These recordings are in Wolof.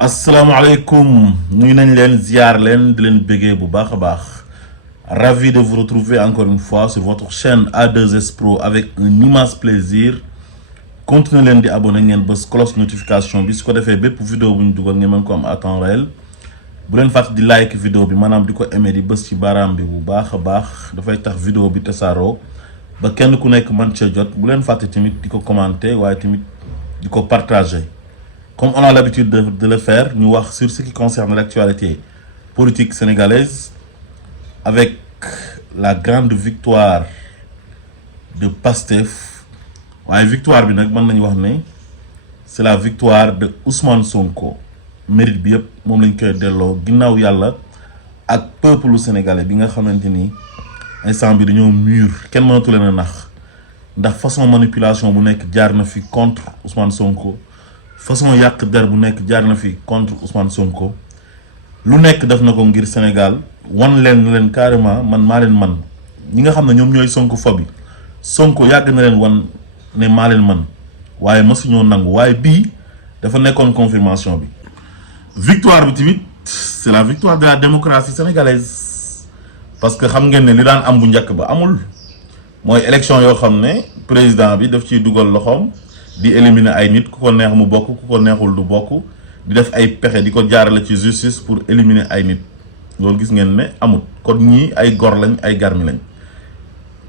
Asalaamaaleykum nuyu nañ leen ziar leen di leen béggee bu baax a baax ravi de vous retrouver encore une fois sur votre chaîne A2S Pro avec un immense plaisir continuez leen di abonné ngeen bës cloche notification bi su ko defee bépp vidéo bu ñu dugal ngeen mën ko am à temps réel bu leen fàtte di like vidéo bi maanaam di ko aimé di bës ci baaraam bi bu baax a baax dafay tax vidéo bi tasaaroo ba kenn ku nekk mën cee jot bu leen fàtte tamit di ko commenter waaye tamit di ko partager. Comme on a l'habitude de le faire, nous voir sur ce qui concerne l'actualité politique sénégalaise avec la grande victoire de Pastef. La victoire, c'est la victoire de Ousmane Sonko. Mérite bien, mon linker de l'eau, Guinaou Yalla, ak peuple sénégalais, bi nga xamanteni instant bi dañoo mur, kenn mënatu leen nax. Ndax façon manipulation bu nekk jaar na fi contre Ousmane Sonko. Façon yak der bu nek jaar na fi contre Ousmane Sonko lu nek def nako ngir Sénégal wan len carrément man ma len man ñi nga xamne ñom ñoy Sonko phobi Sonko yag na len wan ne ma len man waye mësu ñoo nangu waye bi dafa nekkon confirmation bi victoire bi timit c'est la victoire de la démocratie sénégalaise parce que xam ngeen ne li daan am bu ñak ba amul moy élection yo xamne président bi daf ci duggal loxom di éliminer ay nit ku ko neex mu bokk ku ko neexul du bokk di def ay pexé di ko jaarale ci justice pour éliminer ay nit loolu gis ngeen ne amut kon ñi ay gor lañ ay garmi lañ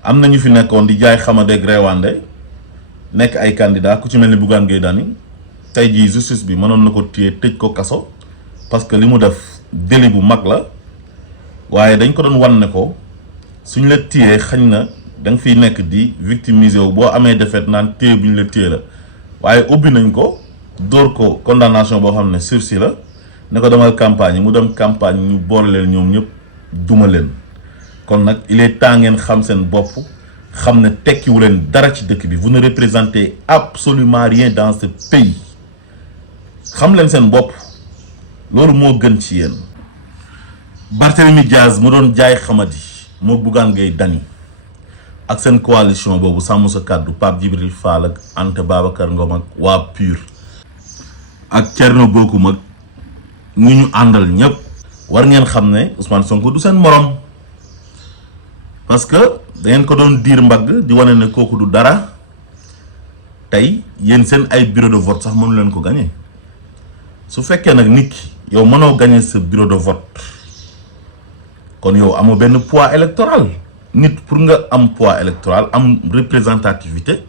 am nañu fi nekkon di jaay xamade ak rewande nek ay candidat ku ci melni Bougane Gueye Dany tay ji justice bi mënon nako téye tëj ko kasso parce que limu def délit bu mag la waye dañ ko don wan ne ko suñ la téye xagn na dang fi nek di victimiser wu bo amé défaite nan téye buñ la téye la waye ubbi nañ ko dóor ko condamnation bo xamné sursis la ne ko demal campagne mu dem campagne ñu boole leen ñoom ñëpp duma leen kon nak il est temps ngeen xam seen bopp xam ne tekkiwu leen dara ci dëkk bi vous ne représentez absolument rien dans ce pays xam leen seen bopp loolu moo gën ci yéen. Barthélémy Diaz mu doon jaay xamadi moo Bougane Gueye Dany ak seen coalition boobu sàmm sa kàddu Pape Djibril Fall ak Anta Babacar Ngom ak waa PUR ak Thierno Bocoum ak ñi ñu àndal ñëpp war ngeen xam ne Ousmane Sonko du seen morom parce que da ngeen ko doon diir mbagg di wane ne kooku du dara tey yéen seen ay bureau de vote sax mënu leen ko gagné su fekkee nag nit ki yow mënoo gagné sa bureau de vote kon yow amoo benn poids électoral. Nit pour nga am poids électoral am représentativité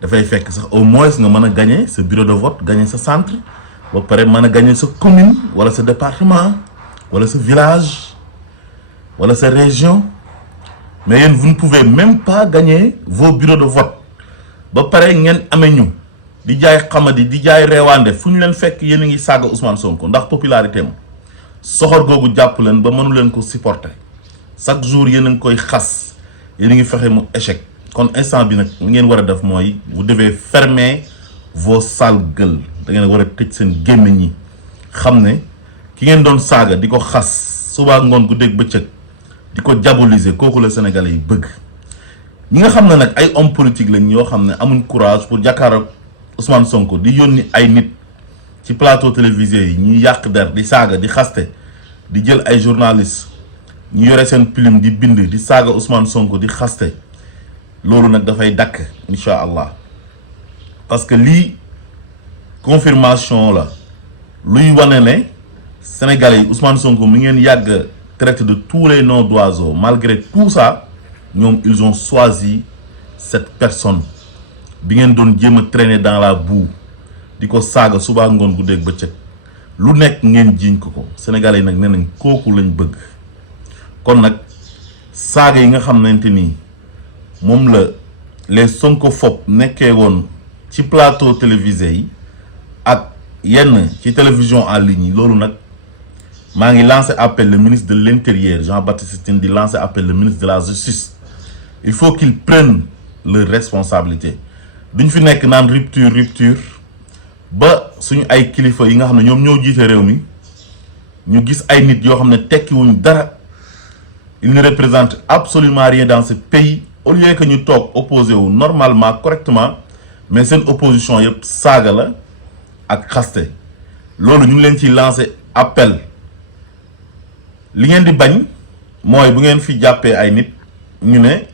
dafay fekk sax au moins nga mën a gagner ce bureau de vote gagner ce centre ba pare mën a gagner ce commune wala ce département wala ce village wala ce région mais yéen vous ne pouvez même pas gagner vos bureaux de vote ba pare ngeen amee ñu di jaay xamadi di jaay reewaande fu ñu leen fekk yéen a ngi saaga Ousmane Sonko ndax popularité am soxor googu jàpp leen ba mënu leen ko supporter. Chaque jour yéen a ngi koy xas yéen a ngi fexe mu échec kon instant bi nag li ngeen war a def mooy vous devez fermer vos sales gueules da ngeen war a tëj seen gémmiñ ñi xam ne ki ngeen doon saaga di ko xas suba ngoon guddeeg bëccëg di ko diaboliser kooku la Sénégalais yi bëgg ñi nga xam ne nag ay hommes politiques lañ yoo xam ne amuñ courage pour jàkkaarloo Ousmane Sonko di yónni ay nit ci plateau télévisé yi ñuy yàq der di saaga di xaste di jël ay journalistes. ñu yoré sen plume di bind di saga Ousmane Sonko di xasté lolu nak da fay dak inshallah parce que li confirmation la luy wané né Sénégalais Ousmane Sonko mi ngeen yag traité de tous les noms d'oiseaux malgré tout ça ñom ils ont choisi cette personne bi ngeen doon jëm traîner dans la boue diko saga suba ngone gu dégg bëccëg lu nek ngeen jiñ ko Sénégalais nak nénañ koku lañ bëgg kon nak saga yi nga xamante ni mom la les sonkophobes nekkee woon ci plateau télévisé yi ak yenn ci télévision en ligne lolu nak ma ngi lancer appel le ministre de l'Intérieur Jean-Baptiste Tine di lancer appel le ministre de la Justice il faut qu'ils prennent leurs responsabilités duñ fi nekk naan rupture ba suñu ay kilifa yi nga xam ne ñoom ñoo jiite réew mi ñu gis ay nit yoo xam ne tekkiwuñ dara. Il ne représente absolument rien dans ce pays. Au lieu que nous toog opposé wu normalement correctement mais cette opposition yëpp saaga la ak xaste loolu ñu ngi leen ci lancer appel li ngeen di bañ mooy bu ngeen fi jàppee ay nit ñu ne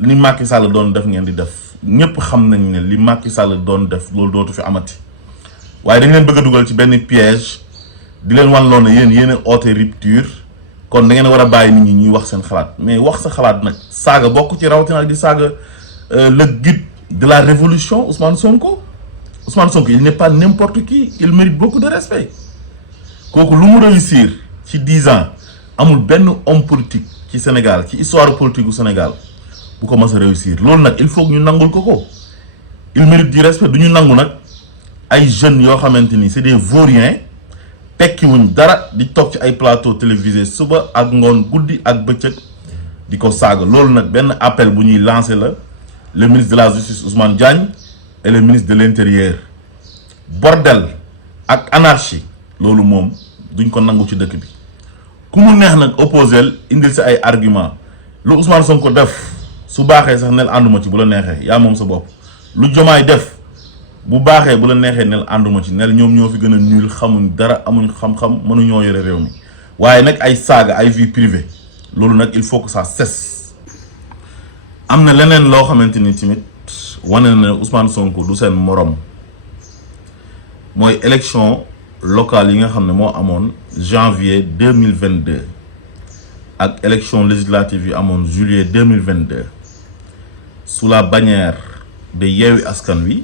li Macky Sall doon def ngeen di def ñëpp xam nañ ne li Macky Sall doon def loolu dootu fi amati waaye dañ leen bëgg a dugal ci benn piège di leen wan loo ne yéen a oote rupture kon da ngeen war a bàyyi nit ñi ñuy wax seen xalaat mais wax sa xalaat nag saaga bokk ci rawatina ak di saaga le guide de la révolution Ousmane Sonko il n'est pas n'importe qui, il mérite beaucoup de respect kooku lu mu réussir ci 10 ans amul benn homme politique ci Sénégal ci histoire politique du Sénégal bu ko mas a réussir loolu nag il faut que ñu nangul ko il mérite du respect du ñu nangu nag ay jeunes yoo xamante ni c'est des vauriens tekkiwuñ dara di toog ci ay plateau télévisé suba ak ngoon guddi ak bëccëg di ko saaga loolu nag benn appel bu ñuy lancer la le ministre de la justice Ousmane Diagne et le ministre de l'intérieur bordel ak anarchie loolu moom duñ ko nangu ci dëkk bi ku mu neex nag opposel indil si ay argument lu Ousmane Sonko def su baaxee sax nel ànduma ci bu la neexee yaa moom sa bopp lu Diomaye def bu baaxee bu la neexee nel ànduma ci nel ñoom ñoo fi gën a nul xamuñ dara amuñ xam-xam mënuñoo yore réew mi waaye nag ay saaga ay vie privée loolu nag il faut que ça cesse am na leneen loo xamante ni tamit wane na Ousmane Sonko du seen morom mooy élection locale yi nga xam ne moo amoon janvier 2022 ak élection législative yi amoon juillet 2022 sous la bannière de Yewwi Askan Wi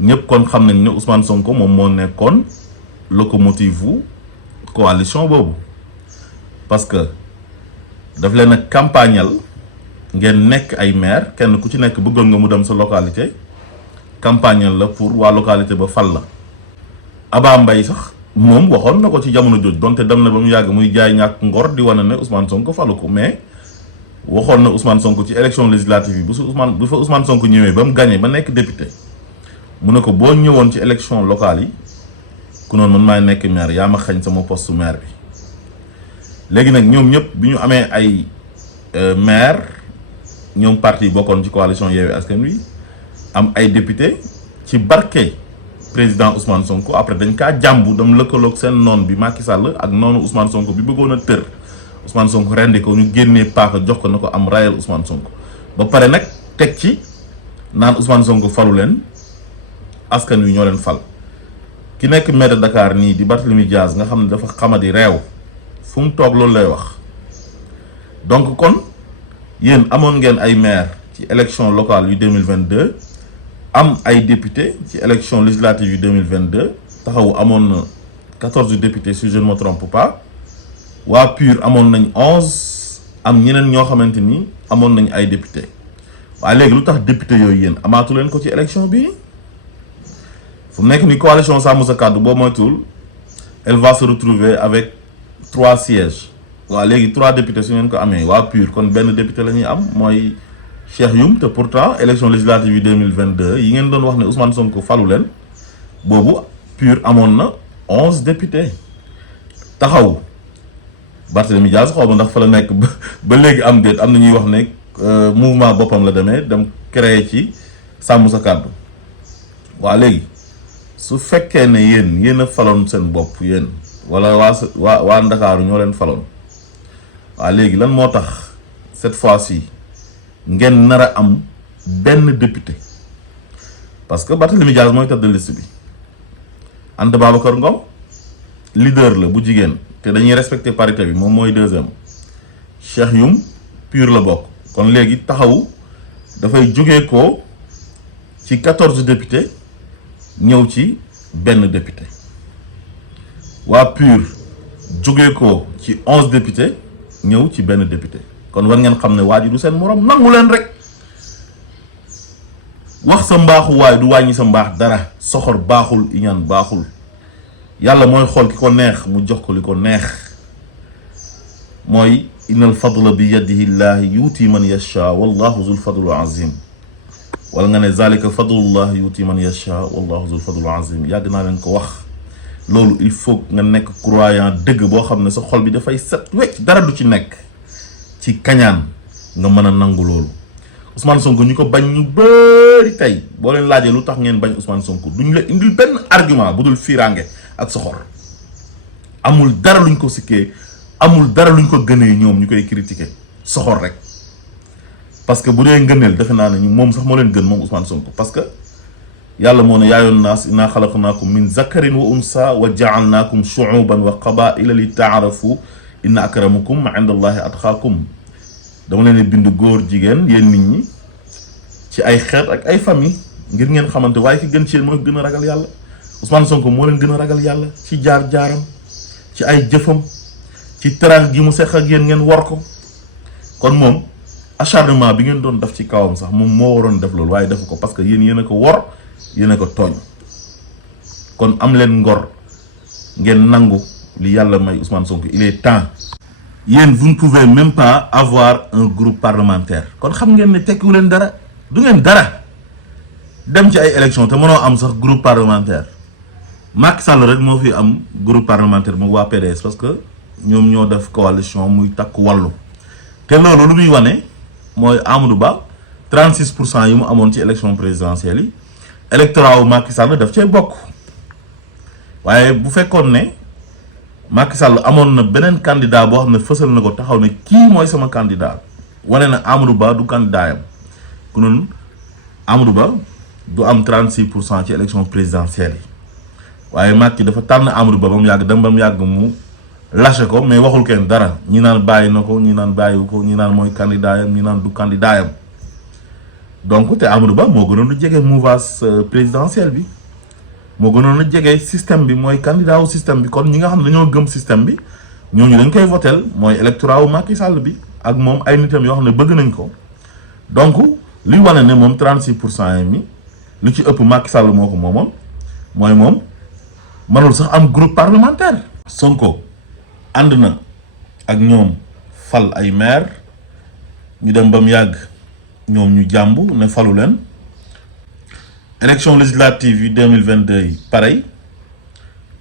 ñëpp kon xam nañ ne Ousmane Sonko moom moo nekkoon locomotive wu coalition boobu parce que daf leen a campagnal ngeen nekk ay maire kenn ku ci nekk bëggoon nga mu dem sa localité campagnal la pour waa localité ba fal la Aba Mbaye sax moom waxoon na ko ci jamono jooju donte dem na ba mu yàgg muy jaay ñàkk ngor di wane ne Ousmane Sonko falu ko mais waxoon na Ousmane Sonko ci élection législative yi bu fa Ousmane Sonko ñëwee ba mu gagné ba nekk député mu ne ko boo ñëwoon ci élection locale yi ku noonu man maay nekk maire yaa ma xañ sama poste maire bi léegi nag ñoom ñëpp bi ñu amee ay maire ñoom parti bokkoon ci coalition Yewwi Askan Wi am ay député ci barke président Ousmane Sonko après dañ kaa jàmbu dam lëkkaloog seen noon bi Macky Sall ak noonu Ousmane Sonko bi bëggoon a tër Ousmane Sonko rendi ko ñu génnee paaka jox ko na ko am rayal Ousmane Sonko ba pare nag teg ci naan Ousmane Sonko falu leen askan wi ñoo leen fal ki nekk maire de Dakar nii di Barthélémy Dias nga xam ne dafa xamadi réew fu mu toog loolu lay wax donc kon yéen amoon ngeen ay maire ci élection locale yu 2022 am ay député ci élection législative yu 2022 taxawu amoon na 14 députés si je ne me trompe pas waa PUR amoon nañ 11 am ñeneen ñoo xamante ni amoon nañ ay député waaye léegi lu tax député yooyu yéen amaatu leen ko ci élection bi fu mu nekk ni coalition Sàmm Sa Kàddu boo moytuwul elle va se retrouver avec 3 sièges waaw léegi 3 députés su ngeen ko amee waa PUR kon benn député la ñuy am mooy Cheikh Youm te pourtant élection législative yi 2022 yi ngeen doon wax ne Ousmane Sonko falu leen boobu PUR amoon na 11 députés taxaw Barthélémy Dias xaw ma ndax fa la nekk ba léegi am déet am na ñuy wax ne mouvement boppam la demee dem créer ci Sàmm Sa Kàddu waa léegi su fekkee ne yéen a faloon seen bopp yéen wala waa Ndakaaru ñoo leen faloon waa léegi lan moo tax cette fois-ci ngeen nar a am benn député parce que Barthélémy Dias mooy tête de liste bi Anta Babacar Ngom leader la bu jigéen te dañuy respecter parité bi moom mooy deuxième Cheikh Youm PUR la bokk kon léegi taxawu dafay jógee ko ci 14 députés ñëw ci benn député waa PUR jógee ko ci 11 députés ñëw ci benn député kon war ngeen xam ne waa ji du seen morom nangu leen rek wax sa mbaaxu waaye du wàññi sa mbaax dara soxor baaxul iñaan baaxul yàlla mooy xool ki ko neex mu jox ko li ko neex mooy innal fadla bi yadihi llahi yuuti man yasha wallahu zul fadlu azim wala nga ne zalika fadlullah yuuti man yasha wallahu zul fadlu azim yàgg naa leen ko wax loolu il faut nga nekk croyant dëgg boo xam ne sa xol bi dafay set wecc dara du ci nekk ci kañaan nga mën a nangu loolu Ousmane Sonko ñu ko bañ ñu bëri tey boo leen laajee lu tax ngeen bañ Ousmane Sonko duñ la indil benn argument bu dul fiiraange ak soxor amul dara luñ ko sikkee amul dara luñ ko gënee ñoom ñu koy critiquer soxor rek parce que bu dee ngëneel defe naa ne moom sax moo leen gën moom Ousmane Sonko parce que yàlla moo ne yaa ayyuhan naas innaa xalaqnaakum min zakarin wa unsa wa ja'alnaakum shu'uban wa qabaa'ila li ta'aarafu inna akramakum inda allahi atqaakum dama leen bind góor jigéen yéen nit ñi ci ay xeet ak ay famille ngir ngeen xamante waaye ki gën ci yéen mooy gën a ragal yàlla Ousmane Sonko moo leen gën a ragal yàlla ci jaar-jaaram ci ay jëfam ci teraanga gi mu seq ak yéen ngeen war ko kon moom acharnement bi ngeen doon def ci kawam sax moom moo waroon def loolu waaye defu ko parce que yéen a ko wor yéen a ko tooñ kon am leen ngor ngeen nangu li yàlla may Ousmane Sonko il est temps yéen vous ne pouvez même pas avoir un groupe parlementaire kon xam ngeen ne tekkiwu leen dara du ngeen dara dem ci ay élection te mënoo am sax groupe parlementaire Macky Sall rek moo fi am groupe parlementaire moom waa PDS parce que ñoom ñoo def coalition muy takk wàllu te loolu lu muy wane mooy Amadou Ba 36% yi mu amoon ci élection présidentielle yi électorat wu Macky Sall daf cee bokk waaye bu fekkoon ne Macky Sall amoon na beneen candidat boo xam ne fësal na ko taxaw ne kii mooy sama candidat wane na Amadou Ba du candidat yam ku noonu Amadou Ba du am 36% ci élection présidentielle yi waaye Macky dafa tànn Amadou Ba ba mu yàgg dem ba mu yàgg mu lâché ko mais waxul kenn dara ñi naan bàyyi na ko ñi naan bàyyiwu ko ñi naan mooy candidat yam ñi naan du candidat yam donc te Amadou Ba moo gënoon a jege mouvance présidentielle bi moo gënoon a jege système bi mooy candidat wu système bi kon ñi nga xam ne dañoo gëm système bi ñooñu dañ koy votel mooy électorat wu Macky Sall bi ak moom ay nitam yoo xam ne bëgg nañ ko donc li wane ne moom 36% yi mi lu ci ëpp Macky Sall moo ko moomoon mooy moom mënul sax am groupe parlementaire. Sonko ànd na ak ñoom fal ay maire ñu dem ba mu yàgg ñoom ñu jàmbu ne falu leen élection législative yi 2022 yi pareil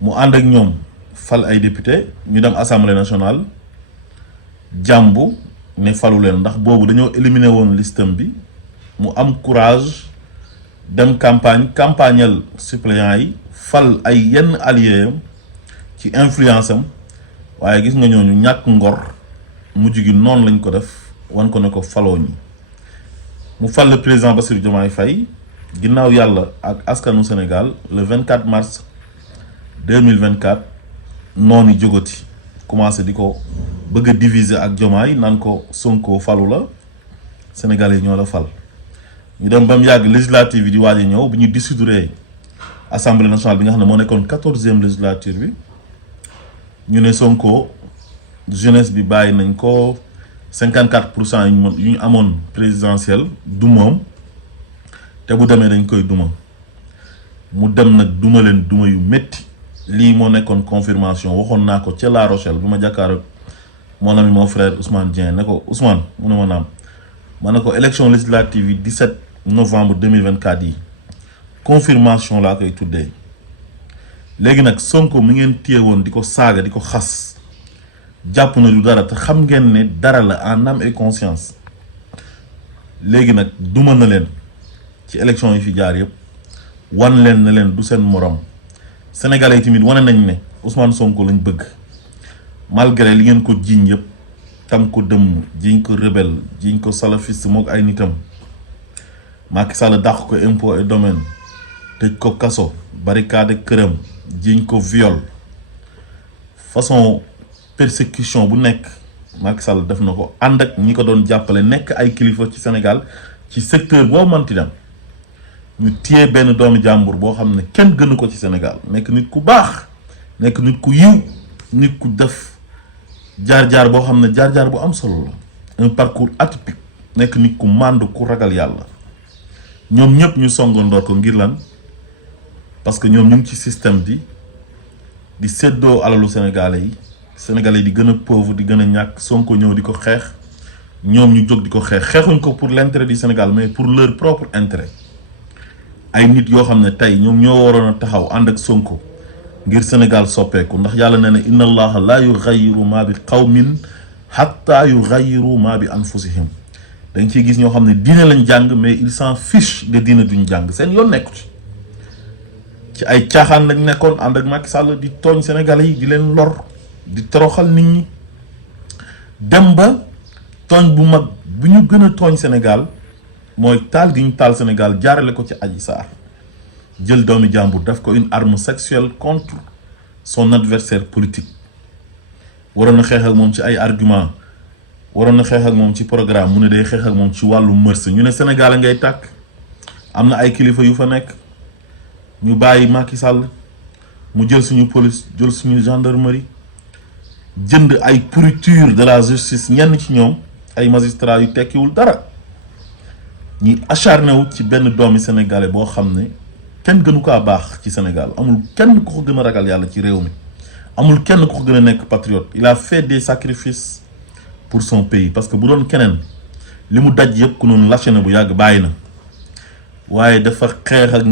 mu ànd ak ñoom fal ay député ñu dem assemblée nationale jàmbu ne falu leen ndax boobu dañoo éliminer woon listam bi mu am courage dem campagnal suppléants yi fal ay yenn alliés am ci influence am waaye gis nga ñooñu ñàkk ngor mujj gi noonu lañ ko def wan ko ne ko faloo ñi mu fal le président Bassirou Diomaye Faye ginnaaw yàlla ak askanu Sénégal le 24 mars 2024 noonu jógati commencé di ko bëgg a diviser ak Diomaye naan ko Sonko falu la Sénégalais yi ñoo la fal ñu dem ba mu yàgg législative yi di waaj a ñëw bi ñu dissoudre assemblée nationale bi nga xam ne moo nekkoon 14e législature bi ñu ne Sonko jeunesse bi bàyyi nañ ko 54% yu ñu amoon présidentielle du moom te bu demee dañ koy duma mu dem nag duma leen duma yu métti lii moo nekkoon confirmation waxoon naa ko ca La Rochelle bi ma jàkkaarloo mon ami mon frère Ousmane Dieng ne ko Ousmane mu ne ma naam ma ne ko élection législative yi 17 novembre 2024 yi confirmation laa koy tuddee léegi nag Sonko mi ngeen téye woon di ko saaga di ko xas jàpp na du dara te xam ngeen ne dara la en âme et conscience léegi nag duma na leen ci élection yi fi jaar yëpp wan leen na leen du seen morom sénégalais yi tamit wane nañ ne Ousmane Sonko lañ bëgg malgré li ngeen ko jiiñ yëpp tam ko dëmm jiiñ ko rebelle jiiñ ko salafiste mook ay nitam Macky Sall dàq ko impôt et domaine tëj ko kaso barricade këram jiiñ ko viol façon persécution bu nekk Macky Sall def na ko ànd ak ñi ko doon jàppale nekk ay kilifa ci Sénégal ci secteur boo manti dem ñu téye benn doomi jàmbur boo xam ne kenn gënu ko ci Sénégal nekk nit ku baax nekk nit ku yiw nit ku def jaar-jaar boo xam ne jaar-jaar bu am solo la un parcours atypique nekk nit ku màndu ku ragal yàlla ñoom ñëpp ñu songandoor ko ngir lan parce que ñoom ñu ngi ci système bi di séddoo alalu sénégalais yi di gën a pauvre di gën a ñàkk Sonko ñëw di ko xeex ñoom ñu jóg di ko xeexuñ ko pour l'intérêt du Sénégal mais pour leur propre intérêt ay nit yoo xam ne tey ñoom ñoo waroon a taxaw ànd ak Sonko ngir Sénégal soppeeku ndax yàlla nee na inna allaha la yughayyiru ma bi qawmin hatta yughayyiru ma bi anfusihim dañ ciy gis ñoo xam ne diine lañ jàng mais ils s'en fichent de diine duñ jàng seen yoon nekku ci ci ay caaxaan lañ nekkoon ànd ak Macky Sall di tooñ Sénégalais yi di leen lor di toroxal nit ñi dem ba tooñ bu mag bu ñu gën a tooñ Sénégal mooy taal gi ñu taal Sénégal jaarale ko ci Adji Sarr jël doomi jàmbur def ko une arme sexuelle contre son adversaire politique waroon na xeex ak moom ci ay argument waroon na xeex ak moom ci programme mu ne day xeex ak moom ci wàllu mërs ñu ne Sénégal a ngay tàkk am na ay kilifa yu fa nekk ñu bàyyi Macky Sall mu jël suñu police jël suñu gendarmerie jënd ay pourriture de la justice ñenn ci ñoom ay magistrats yu tekkiwul dara ñi acharné wu ci benn doomi sénégalais boo xam ne kenn gënu kaa baax ci Sénégal amul kenn ku ko gën a ragal yàlla ci réew mi amul kenn ku ko gën a nekk patriote il a fait des sacrifices pour son pays parce que bu doon keneen li mu daj yëpp ku noonu lâché na bu yàgg bàyyi na waaye dafa xeex ak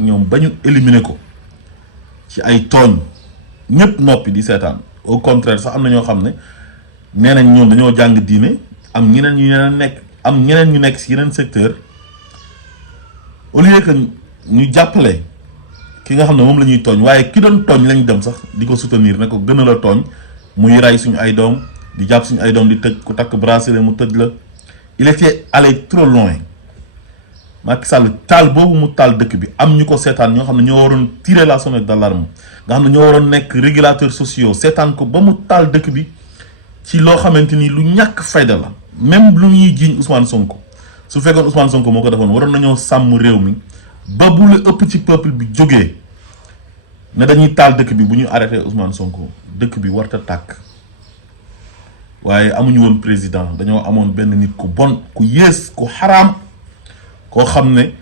ñoom ba ñu éliminer ko ci ay tooñ ñëpp noppi di seetaan au contraire sax am na ñoo xam ne nee nañ ñoom dañoo jàng diine am ñeneen ñu nekk ci yeneen secteur au lieu que ñu jàppale ki nga xam ne moom la ñuy tooñ waaye ki doon tooñ lañ dem sax di ko soutenir ne ko gën a la tooñ muy rey suñu ay doom di jàpp suñu ay doom di tëj ku takk bracelet mu tëj la il était allé trop loin Macky Sall taal boobu mu taal dëkk bi am ñu ko seetaan ñoo xam ne ñoo waroon tirer la sonnette d'alarme nga xam ne ñoo waroon nekk régulateurs sociaux seetaan ko ba mu taal dëkk bi ci loo xamante ni lu ñàkk fayda la même lu ñuy jiiñ Ousmane Sonko su fekkoon Ousmane Sonko moo ko defoon waroon nañoo sàmm réew mi ba bu la ëpp ci peuple bi jógee ne dañuy taal dëkk bi bu ñu arrêté Ousmane Sonko dëkk bi warta tàkk waaye amuñu woon président dañoo amoon benn nit ku bon ku yées ku xaraam koo xam ne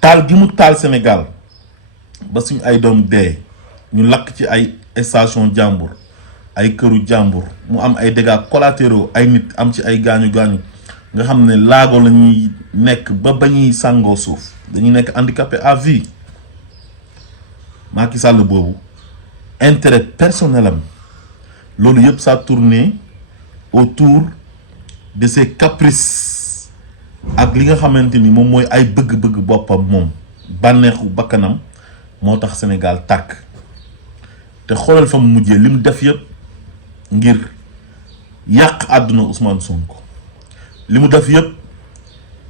taal gi mu taal Sénégal ba suñu ay doom dee ñu lakk ci ay station jàmbur ay këru jàmbur mu am ay dégâts collatéraux ay nit am ci ay gaañu nga xam ne laago la ñuy nekk ba ñuy sàngoo suuf dañuy nekk handicapé à vie Macky Sall boobu intérêt personnel am loolu yëpp ça tourné autour de ses caprices ak li nga xamante ni moom mooy ay bëgg-bëgg boppam moom bànneexu bakkanam moo tax Sénégal tàkk te xoolal fa mu mujjee li mu def yëpp ngir yàq àdduna Ousmane Sonko li mu def yëpp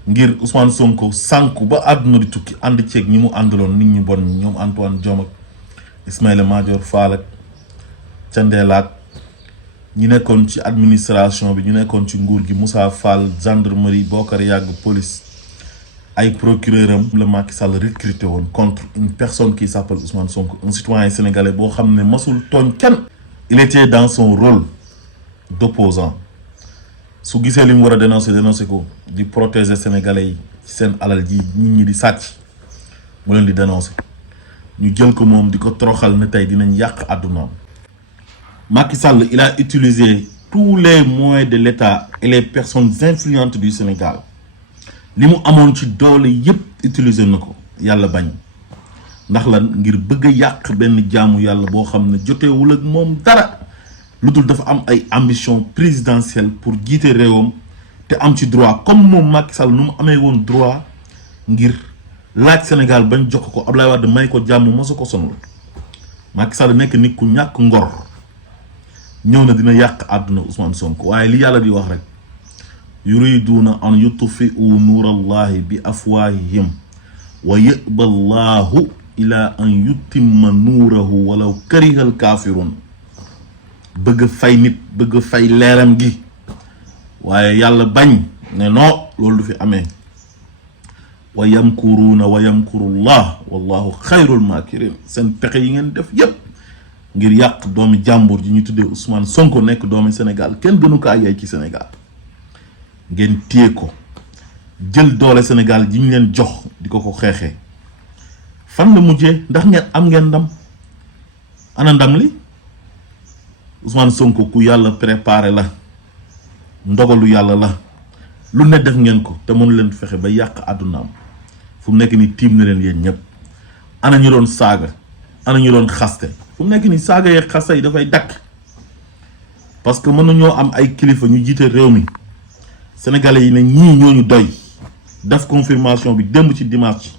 ngir Ousmane Sonko sànku ba àdduna di tukki ànd ceeg ñi mu àndaloon nit ñi bon ñoom Antoine Diome ak Ismaïla Madior Fall ak Thiendella ak ñi nekkoon ci administration bi ñu nekkoon ci nguur gi Moussa Fall gendarmerie Bokar Yàgg police ay procureur am la Macky Sall recruté woon contre une personne qui s'appelle Ousmane Sonko un citoyen sénégalais boo xam ne masul tooñ kenn. Il était dans son rôle d'opposant su gisee li mu war a dénoncer ko di protéger sénégalais yi ci seen alal ji nit ñi di sàcc mu leen di dénoncer ñu jël ko moom di ko toroxal ne tey dinañ yàq àddunaam. Macky Sall il a utilisé tous les moyens de l'État et les personnes influentes du Sénégal li mu amoon ci doole yépp utiliser na ko yàlla bañ ndax lan ngir bëgg a yàq benn jaamu yàlla boo xam ne jotewul ak moom dara lu dul dafa am ay ambition présidentielle pour jiite réewam te am ci droit comme moom Macky Sall nu mu amee woon droit ngir laaj Sénégal bañ jox ko Abdoulaye Wade may ko jàmm mosu ko sonal Macky Sall nekk nit ku ñàkk ngor ñëw na dina yàq àdduna Ousmane Sonko waaye li yàlla di wax rek yuriduuna an yutfi'u nuurallahi bi afwaahihim wa ya'ba Allahu ila an yutimma nuurahu walaw karihal kaafiruun bëgg fay nit bëgg fay leeram gi waaye yàlla bañ ne non loolu du fi amee wa yamkuruuna wa yamkurullah wallahu xayrul maakirin seen pexe yi ngeen def yépp ngir yàq doomi jàmbur ji ñu tuddee Ousmane Sonko nekk doomi Sénégal kenn gënu kaa yey ci Sénégal ngeen téye ko jël doole Sénégal ji ñu leen jox di ko xeexee fan la mujjee ndax ngeen am ngeen ndam ana ndam li Ousmane Sonko ku yàlla préparé la ndogalu yàlla la lu ne def ngeen ko te mënu leen fexe ba yàq àddunaam fu mu nekk ni tiim na leen yéen ñëpp ana ñu doon saaga ana ñu doon xaste fu mu nekk ni saaga yeeg xaste yi dafay dakk parce que mën nañoo am ay kilifa ñu jiite réew mi sénégalais yi ne ñii ñooñu doy def confirmation bi démb ci dimanche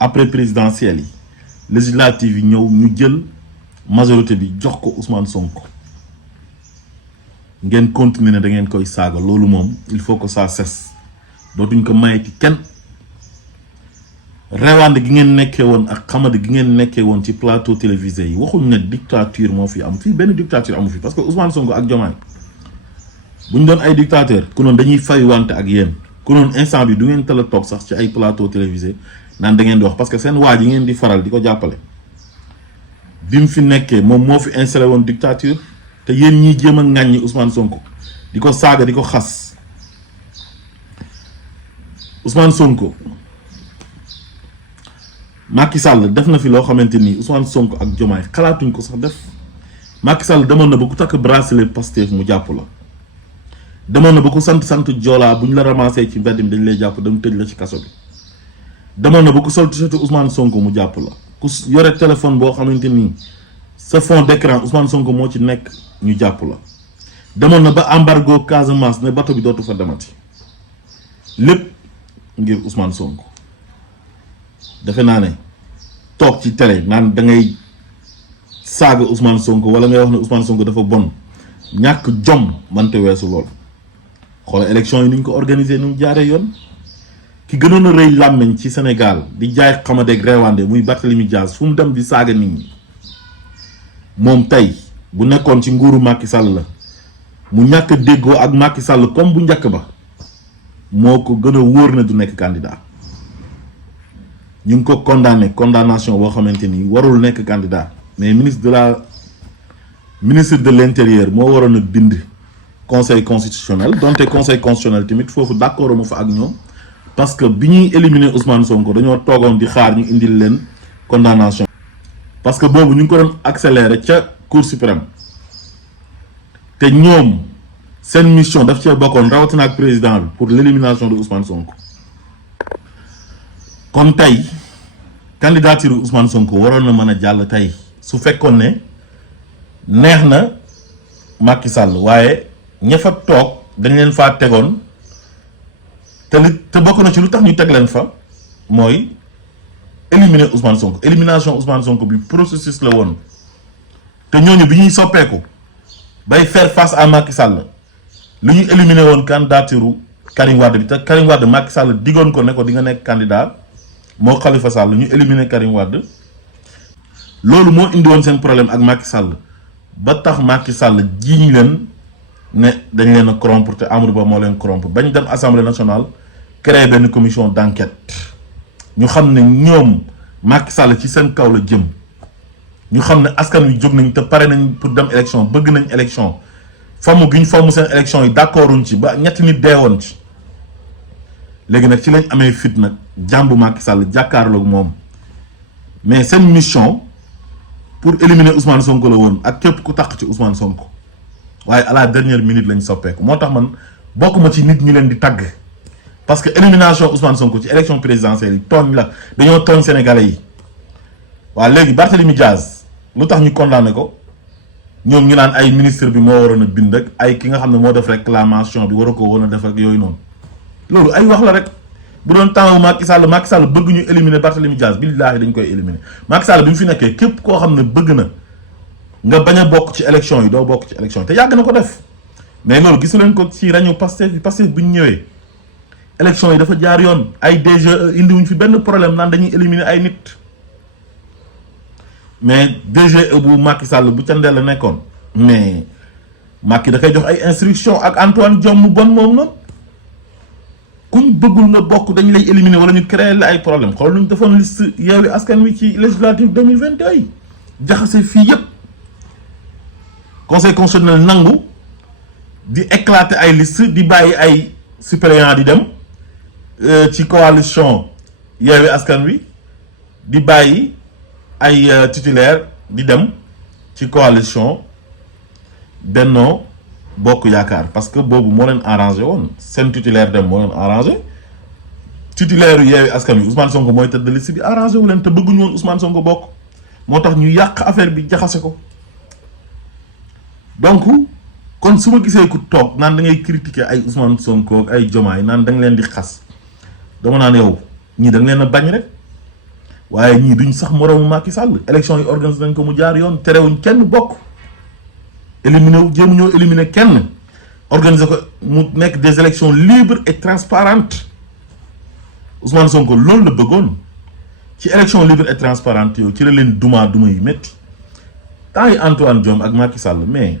après présidentielle yi législative yi ñëw ñu jël majorité bi jox ko Ousmane Sonko ngeen continuer ne da ngeen koy saaga loolu moom il faut que ça cesse dootuñ ko mayeti kenn rewaande gi ngeen nekkee woon ak xamadi gi ngeen nekkee woon ci plateau télévisé yi waxuñ ne dictature moo fi am fii benn dictature amu fi parce que Ousmane Sonko ak Diomaye bu ñu doon ay dictateur ku noon dañuy fay wante ak yéen ku noon instant bi du ngeen tala toog sax ci ay plateau télévisé naan da ngeen di wax parce que seen waaj yi ngeen di faral di ko jàppale bi mu fi nekkee moom moo fi installé woon dictature te yéen ñiy jéem a ŋàññi Ousmane Sonko di ko saaga di ko xas Ousmane Sonko Macky Sall def na fi loo xamante ni Ousmane Sonko ak Diomaye xalaatuñ ko sax def Macky Sall demoon na ba ku takk bracelet Pastef mu jàpp la demoon na ba ku sant Joola bu ñu la ramassé ci mbedd mi dañ lay jàpp dem tëj la ci kaso bi demoon na ba ku sol t-shirt Ousmane Sonko mu jàpp la ku yore téléphone boo xamante ni sa fond d'écran Ousmane Sonko moo ci nekk ñu jàpp la demoon na ba embargo Casamance ne bato bi dootu fa demati lépp ngir Ousmane Sonko defe naa ne toog ci télé naan da ngay saaga Ousmane Sonko wala ngay wax ne Ousmane Sonko dafa bon ñàkk jom mante weesu lool xoolal élection yi ni ñu ko organisé ni mu jaaree yoon ki gënoon a rëy làmmeñ ci Sénégal di jaay xamadeeg reewande muy Barthélemy Dias fu mu dem di saaga nit ñi moom tey bu nekkoon ci nguuru Macky Sall la mu ñàkk déggoo ak Macky Sall comme bu njëkk ba moo ko gën a wóor ne du nekk candidat ñu ngi ko condamné condamnation boo xamante ni warul nekk candidat mais ministre de l'intérieur moo waroon a bind conseil constitutionnel donte conseil constitutionnel tamit foofu d'accord mu fa ak ñoom parce que bi ñuy éliminer Ousmane Sonko dañoo toogoon di xaar ñu indil leen condamnation parce que boobu ñu ngi ko doon accélérer ca cour suprême te ñoom seen mission daf cee bokkoon rawatina ak président bi pour l'élimination de Ousmane Sonko kon tey candidature Ousmane Sonko waroon na mën a jàll tey su fekkoon ne neex na Macky Sall waaye ña fa toog dañ leen faa tegoon te bokk na ci lu tax ñu teg leen fa mooy éliminer Ousmane Sonko élimination Ousmane Sonko bi processus la woon te ñooñu bi ñuy soppeeku bay faire face à Macky Sall lu ñu éliminer woon candidature Karim Wade bi te Karim Wade Macky Sall diggoon ko ne ko di nga nekk candidat moo Khalifa Sall ñu éliminer Karim Wade loolu moo indi woon seen problème ak Macky Sall ba tax Macky Sall jiiñ leen ne dañ leen a corrompre te Amadou Ba moo leen corrompre bañ dem assemblée nationale créer benn commission d'enquête ñu xam ne ñoom Macky Sall ci seen kaw la jëm ñu xam ne askan wi jóg nañ te pare nañ pour dem élection bëgg nañ élection famu gi ñu famu seen élection yi d'accorduñ ci ba ñetti nit deewoon ci léegi nag ci lañ amee fit nag jàmbu Macky Sall jàkkaarloog moom mais seen mission pour éliminer Ousmane Sonko la woon ak képp ku tax ci Ousmane Sonko waaye à la dernière minute lañ soppeeku moo tax man bokkuma ci nit ñi leen di tagg parce que élimination Ousmane Sonko ci élection présidentielle yi tooñ la dañoo tooñ sénégalais yi waaw léegi Barthélemy Dias lu tax ñu condamné ko ñoom ñu naan ay ministre bi moo waroon a bind ak ay ki nga xam ne moo def réclamation bi war a ko woon a def ak yooyu noonu loolu ay wax la rek bu doon temps Macky Sall bëgg ñu éliminer Barthélemy Dias billaahi dañ koy éliminer Macky Sall bi mu fi nekkee képp koo xam ne bëgg na nga bañ a bokk ci élection yi doo bokk ci élection yi te yàgg na ko def mais loolu gisu leen ko ci rajo Pastef bu ñu ñëwee élection yi dafa jaar yoon ay DGE indiwuñ fi benn problème naan dañuy éliminer ay nit mais DGE bu Macky Sall bu ca ndel la nekkoon mais Macky da koy jox ay instruction ak Antoine Diome mu bon moom noonu kuñ bëggul nga bokk dañ lay éliminer wala ñu créer la ay problème xool lu ñu defoon liste Yewwi Askan Wi ci législative 2021 yi jaxase fii yépp conseil constitutionnel nangu di éclater ay liste di bàyyi ay suppléants di dem ci coalition Yewwi Askan Wi di bàyyi ay titulaire di dem ci coalition Benno Bokk Yaakaar parce que boobu moo leen arrangé woon seen titulaire dem moo leen arrangé titulaire yu Yewwi Askan Wi Ousmane Sonko mooy tête de liste bi arrangé wu leen te bëgguñu woon Ousmane Sonko bokk moo tax ñu yàq affaire bi jaxase ko donc kon su ma gisee ku toog naan da ngay critiquer ay Ousmane Sonko ak ay Diomaye naan da nga leen di xas dama naan yow ñii da nga leen a bañ rek waaye ñii duñ sax moroomu Macky Sall élection yi organisé nañ ko mu jaar yoon terewuñ kenn bokk éliminé wu jéem ñoo éliminé kenn organiser ko mu nekk des élections libres et transparentes Ousmane Sonko loolu la bëggoon ci élection libre et transparente yow ci la leen duma yi métti temps yi Antoine Diome ak Macky Sall mais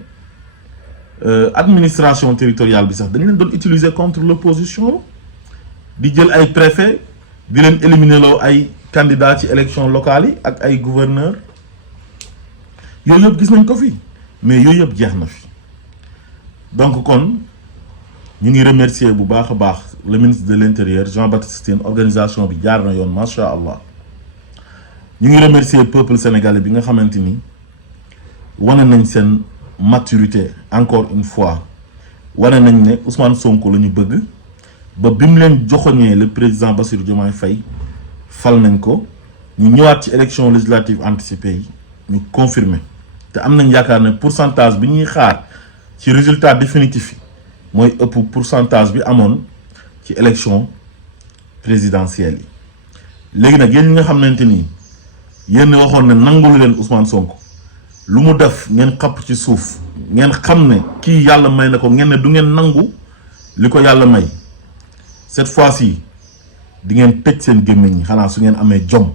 administration territoriale bi sax dañ leen doon utiliser contre l'opposition di jël ay préfet di leen éliminer loo ay candidats ci élection locale yi ak ay gouverneur yooyu yëpp gis nañ ko fi mais yooyu yëpp jeex na fi donc kon ñu ngi remercier bu baax a baax le ministre de l'intérieur Jean-Baptiste Tine organisation bi jaar na yoon macha allah ñu ngi remercier peuple sénégalais bi nga xamante ni wane nañ seen maturité encore une fois wane nañ ne Ousmane Sonko la ñu bëgg ba bi mu leen joxoñee le président Bassirou Diomaye Faye fal nañ ko ñu ñëwaat ci élection législative anticipée yi ñu confirmer te am nañ yaakaar ne pourcentage bi ñuy xaar ci résultat définitif yi mooy ëpp pourcentage bi amoon ci élection présidentielle yi léegi nag yéen ñi nga xamante ni yéen waxoon ne nangul leen Ousmane Sonko lu mu def ngeen xapp ci suuf ngeen xam ne kii yàlla may na ko ngeen ne du ngeen nangu li ko yàlla may cette fois-ci di ngeen tëj seen gémmiñ ñi xanaa su ngeen amee jom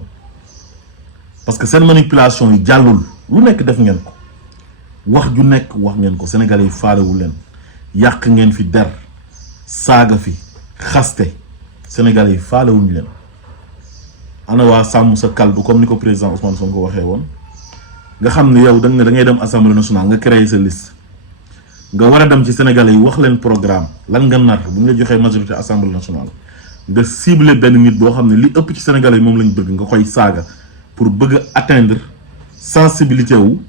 parce que seen manipulation yi jàllul lu nekk def ngeen ko wax ju nekk wax ngeen ko sénégalais yi faalewu leen yàq ngeen fi der saaga fi xaste sénégalais yi faalewuñu leen ana waa sàmm sa kaldu comme ni ko président Ousmane Sonko waxee woon nga xam ne yow da ngay dem assemblée nationale nga créer sa liste nga war a dem ci sénégalais yi wax leen programme lan nga nar bu ñu la joxee majorité assemblée nationale nga cibler benn nit boo xam ne li ëpp ci sénégalais yi moom lañ bëgg nga koy saaga pour bëgg a atteindre sensibilité wu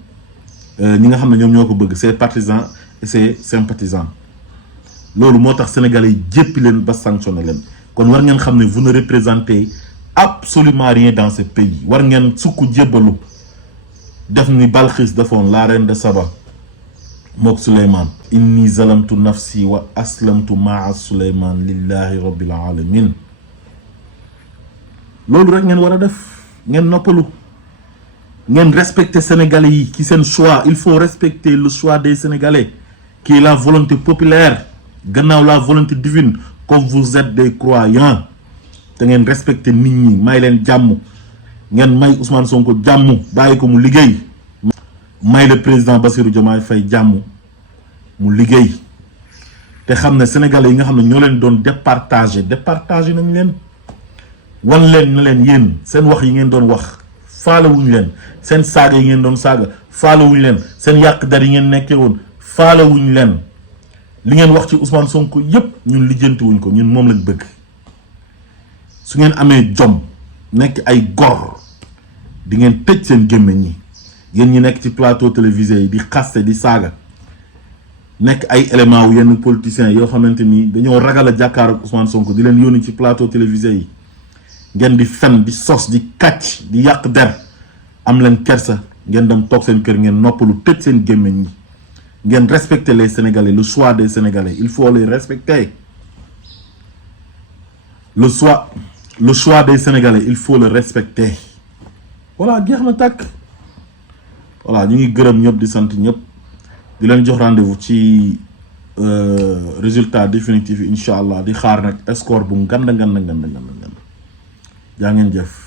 ñi nga xam ne ñoom ñoo ko bëgg ses partisans et ses sympathisants loolu moo tax sénégalais yi jéppi leen ba sanctionné leen kon war ngeen xam ne vous ne représentez absolument rien dans ce pays war ngeen sukk jébbalu def ni Balxiis defoon la reine de Saba mook Souleymane inni zalamtu nafsi wa aslamtu maa Souleymane lillahi rabbil alamin loolu rek ngeen war a def ngeen noppalu ngeen respecter sénégalais yi ci seen choix il faut respecter le choix des sénégalais qui est la volonté populaire gannaaw la volonté divine comme vous êtes des croyants te ngeen respecter nit ñi may leen jàmm ngeen may Ousmane Sonko jàmm bàyyi ko mu liggéey may le président Bassirou Diomaye Faye jàmm mu liggéey te xam ne sénégalais yi nga xam ne ñoo leen doon départager nañ leen wan leen na leen yéen seen wax yi ngeen doon wax faalewuñu leen seen saaga yi ngeen doon saaga faalewuñu leen seen yàq dar yi ngeen nekkee woon faalewuñu leen li ngeen wax ci Ousmane Sonko yépp ñun lijjantiwuñ ko ñun moom lañ bëgg su ngeen amee jom nekk ay gor di ngeen tëj seen gémmiñ ñi yéen ñi nekk ci plateau télévisé yi di xaste di saaga nekk ay éléments wu yenn politiciens yoo xamante ni dañoo ragal a jàkkaar ak Ousmane Sonko di leen yónni ci plateau télévisé yi ngeen di fen di sos di kàcc di yàq der am leen kersa ngeen dem toog seen kër ngeen noppalu tëj seen gémmiñ ñi ngeen respecter les sénégalais le choix des sénégalais il faut les respecter le choix des sénégalais il faut le respecter voilà jeex na tàkk voilà ñu ngi gërëm ñëpp di sant ñëpp di leen jox rendez-vous ci résultat définitif yi incha allah di xaar nag score bu nganda jaa ngeen jëf